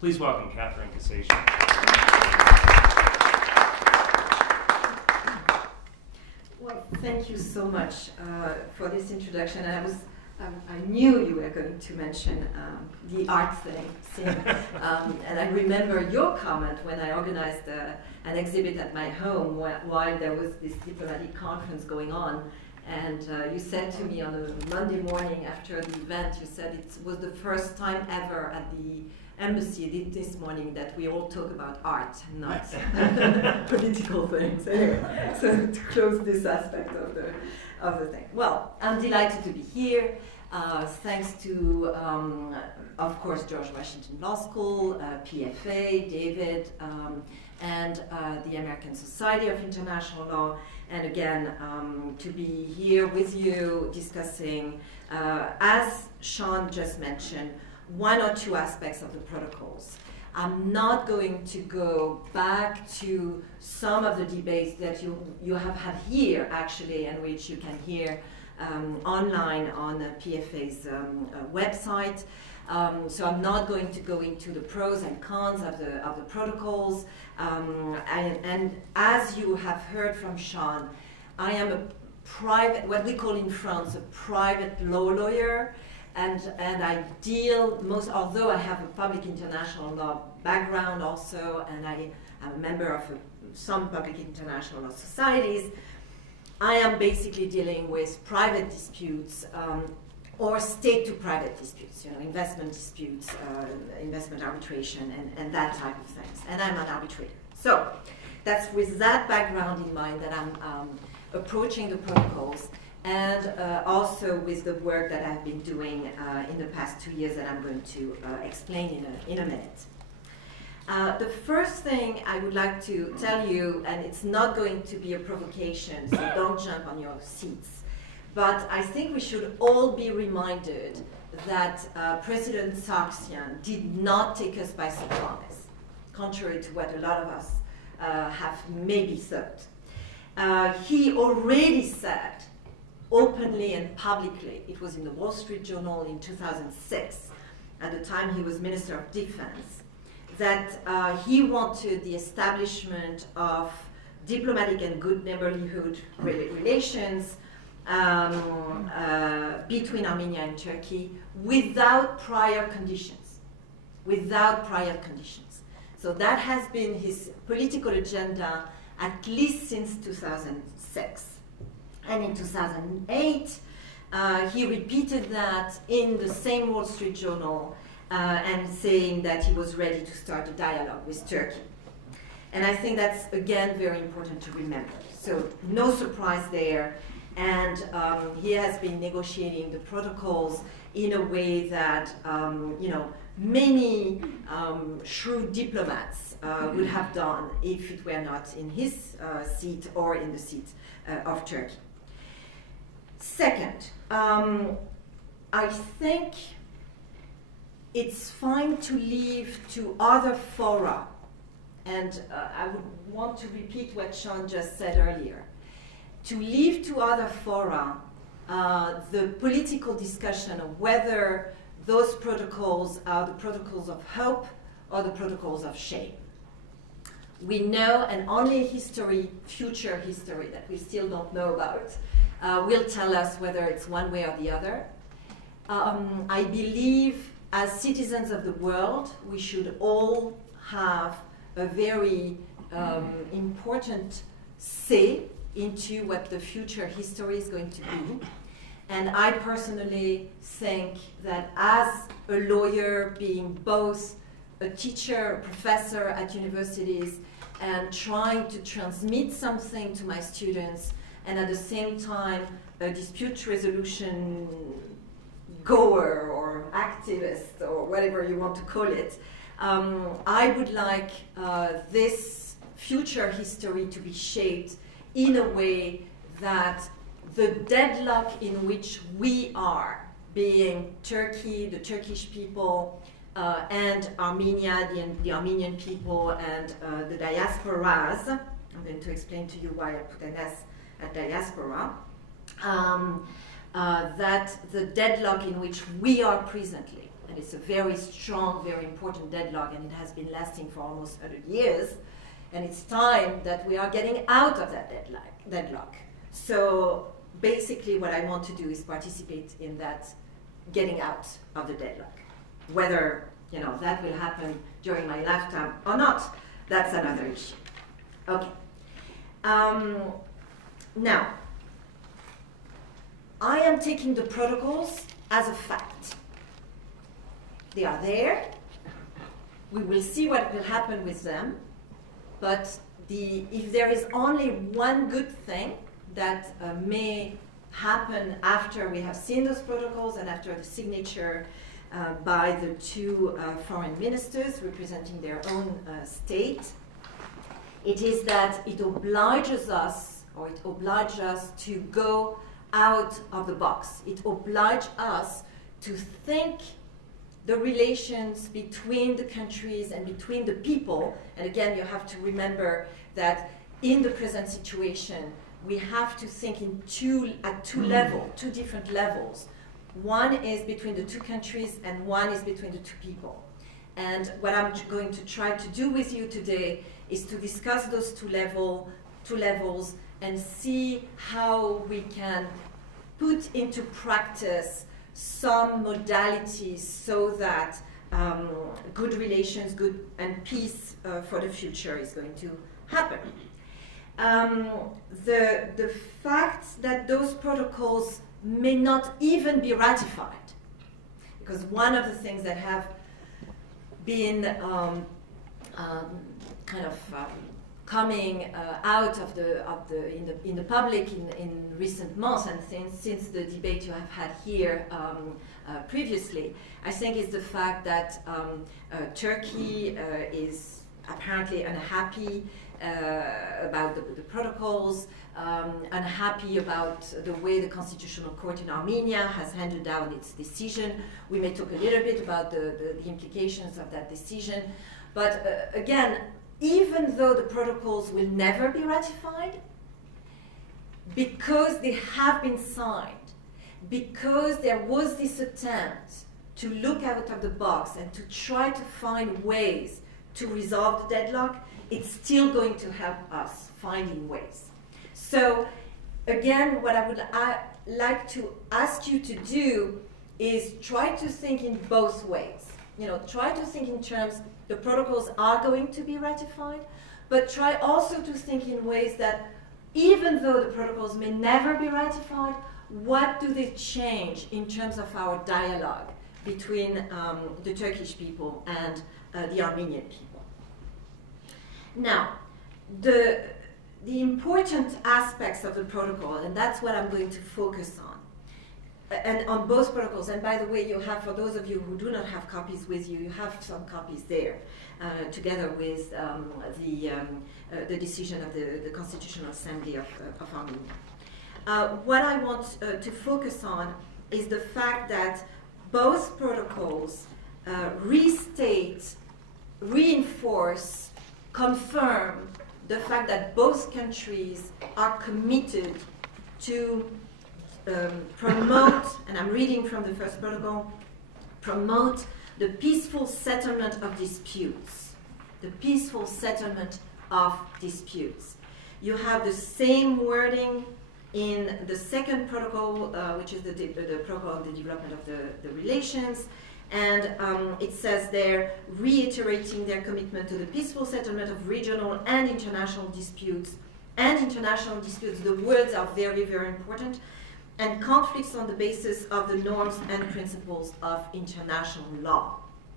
Please welcome Catherine Kessedjian. Well, thank you so much for this introduction. And I knew you were going to mention the art thing. And I remember your comment when I organized an exhibit at my home while there was this diplomatic conference going on. And you said to me on a Monday morning after the event, you said it was the first time ever at the embassy this morning that we all talk about art and not political things. Anyway, so to close this aspect of the thing. Well, I'm delighted to be here. Thanks to, of course, George Washington Law School, PFA, David, and the American Society of International Law. And again, to be here with you discussing, as Sean just mentioned, one or two aspects of the protocols. I'm not going to go back to some of the debates that you have had here, actually, and which you can hear online on PFA's website. So I'm not going to go into the pros and cons of the protocols. And as you have heard from Sean, I am a private, what we call in France, a private law lawyer. And I deal although I have a public international law background also, and I am a member of some public international law societies, I am basically dealing with private disputes or state-to-private disputes, investment disputes, investment arbitration, and that type of things. And I'm an arbitrator. So that's with that background in mind that I'm approaching the protocols, and also with the work that I've been doing in the past 2 years that I'm going to explain in a minute. The first thing I would like to tell you, and it's not going to be a provocation, so don't jump on your seats, but I think we should all be reminded that President Sargsyan did not take us by surprise, contrary to what a lot of us have maybe thought. He already said, openly and publicly, it was in the Wall Street Journal in 2006, at the time he was Minister of Defense, that he wanted the establishment of diplomatic and good neighborhood relations between Armenia and Turkey without prior conditions. Without prior conditions. So that has been his political agenda at least since 2006. And in 2008, he repeated that in the same Wall Street Journal and saying that he was ready to start a dialogue with Turkey. And I think that's, again, very important to remember. So no surprise there. And he has been negotiating the protocols in a way that, many shrewd diplomats would have done if it were not in his seat or in the seat of Turkey. Second, I think it's fine to leave to other fora, and I would want to repeat what Sean just said earlier, to leave to other fora the political discussion of whether those protocols are the protocols of hope or the protocols of shame. We know, and only history, future history that we still don't know about, will tell us whether it's one way or the other. I believe as citizens of the world, we should all have a very important say into what the future history is going to be. And I personally think that as a lawyer, being both a teacher, a professor at universities, and trying to transmit something to my students, and at the same time a dispute resolution goer or activist or whatever you want to call it, I would like this future history to be shaped in a way that the deadlock in which we are, being Turkey, the Turkish people, and Armenia, the Armenian people, and the diasporas, I'm going to explain to you why I put an S at diaspora, that the deadlock in which we are presently, and it's a very strong, very important deadlock, and it has been lasting for almost 100 years, and it's time that we are getting out of that deadlock. So basically what I want to do is participate in that getting out of the deadlock. Whether that will happen during my lifetime or not, that's another issue. Okay. Now, I am taking the protocols as a fact. They are there. We will see what will happen with them. But if there is only one good thing that may happen after we have seen those protocols and after the signature by the two foreign ministers representing their own state, it is that it obliges us to go out of the box. It obliges us to think the relations between the countries and between the people. And again, you have to remember that in the present situation, we have to think at two different levels. One is between the two countries and one is between the two people. And what I'm going to try to do with you today is to discuss those two levels and see how we can put into practice some modalities so that good relations, good and peace for the future is going to happen. The fact that those protocols may not even be ratified, because one of the things that have been coming out in the public in recent months and since the debate you have had here previously, I think is the fact that Turkey is apparently unhappy about the protocols, unhappy about the way the Constitutional Court in Armenia has handed down its decision. We may talk a little bit about the implications of that decision. But again, even though the protocols will never be ratified, because they have been signed, because there was this attempt to look out of the box and to try to find ways to resolve the deadlock, it's still going to help us finding ways. So again, what I would like to ask you to do is try to think in both ways. Try to think in terms the protocols are going to be ratified, but try also to think in ways that even though the protocols may never be ratified, what do they change in terms of our dialogue between the Turkish people and the Armenian people? Now, the important aspects of the protocol, and that's what I'm going to focus on, and on both protocols. And by the way, you have, for those of you who do not have copies with you, you have some copies there, together with the decision of the Constitutional Assembly of Armenia. What I want to focus on is the fact that both protocols restate, reinforce, confirm the fact that both countries are committed to promote, and I'm reading from the first protocol, promote the peaceful settlement of disputes. The peaceful settlement of disputes. You have the same wording in the second protocol, which is the protocol on the development of the relations, and it says there, reiterating their commitment to the peaceful settlement of regional and international disputes. And international disputes, the words are very, very important, and conflicts on the basis of the norms and principles of international law.